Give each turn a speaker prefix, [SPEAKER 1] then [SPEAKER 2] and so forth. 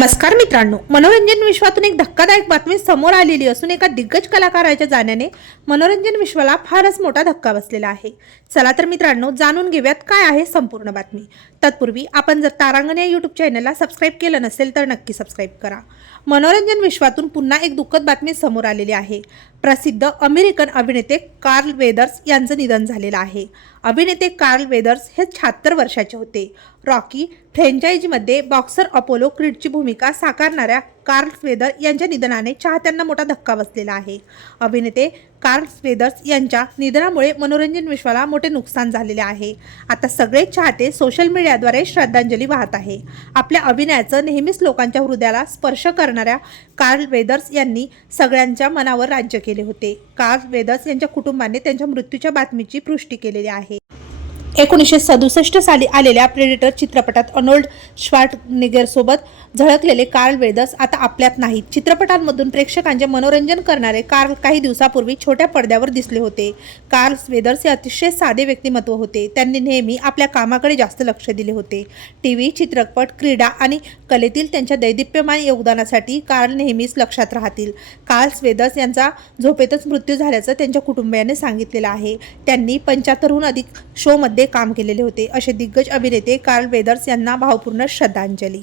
[SPEAKER 1] नमस्कार मित्रांनो मनोरंजन विश्वातून एक धक्कादायक बातमी समोर आलेली असून एका दिग्गज कलाकाराच्या जाण्याने मनोरंजन विश्वाला फारच मोठा धक्का बसलेला आहे. चला तर मित्रांनो जाणून घेऊयात काय आहे संपूर्ण बातमी. तत्पूर्वी आपण जर तारांगण या यूट्यूब चॅनलला सबस्क्राईब केलं नसेल तर नक्की सबस्क्राईब करा. मनोरंजन विश्वातून पुन्हा एक दुःखद बातमी समोर आलेली आहे. प्रसिद्ध अमेरिकन अभिनेते कार्ल वेदर्स यांचं निधन झालेलं आहे. अभिनेते कार्ल वेदर्स हे शहात्तर वर्षाचे होते. रॉकी फ्रँचायझीमध्ये बॉक्सर अपोलो क्रीडची भूमिका साकारणाऱ्या कार्ल वेदर यांच्या निधनाने चाहत्यांना मोठा धक्का बसलेला आहे. अभिनेते कार्ल वेदर्स यांच्या निधनामुळे मनोरंजन विश्वाला मोठे नुकसान झालेले आहे. आता सगळे चाहते सोशल मीडियाद्वारे श्रद्धांजली वाहत आहे. आपल्या अभिनयाचं नेहमीच लोकांच्या हृदयाला स्पर्श करणाऱ्या कार्ल वेदर्स यांनी सगळ्यांच्या मनावर राज्य केले होते. कार्ल वेदर्स यांच्या कुटुंबाने त्यांच्या मृत्यूच्या बातमीची पुष्टी केलेली आहे. एकोणीसशे सदुसष्ट साली आलेल्या प्रेडिटर चित्रपटात अनोल्ड श्वार्टनिगरसोबत झळकलेले कार्ल वेदर्स आता आपल्यात नाहीत. चित्रपटांमधून प्रेक्षकांचे मनोरंजन करणारे कार्ल काही दिवसापूर्वी छोट्या पडद्यावर दिसले होते. कार्ल वेदर्स हे अतिशय साधे व्यक्तिमत्व होते. त्यांनी नेहमी आपल्या कामाकडे जास्त लक्ष दिले होते. टी व्ही चित्रपट क्रीडा आणि कलेतील त्यांच्या दैदिप्यमान योगदानासाठी कार्ल नेहमीच लक्षात राहतील. कार्ल वेदर्स यांचा झोपेतच मृत्यू झाल्याचं त्यांच्या कुटुंबियाने सांगितलेलं आहे. त्यांनी पंच्याहत्तरहून अधिक शोमध्ये काम केलेले होते. असे दिग्गज अभिनेते कार्ल वेदर्स यांना भावपूर्ण श्रद्धांजली.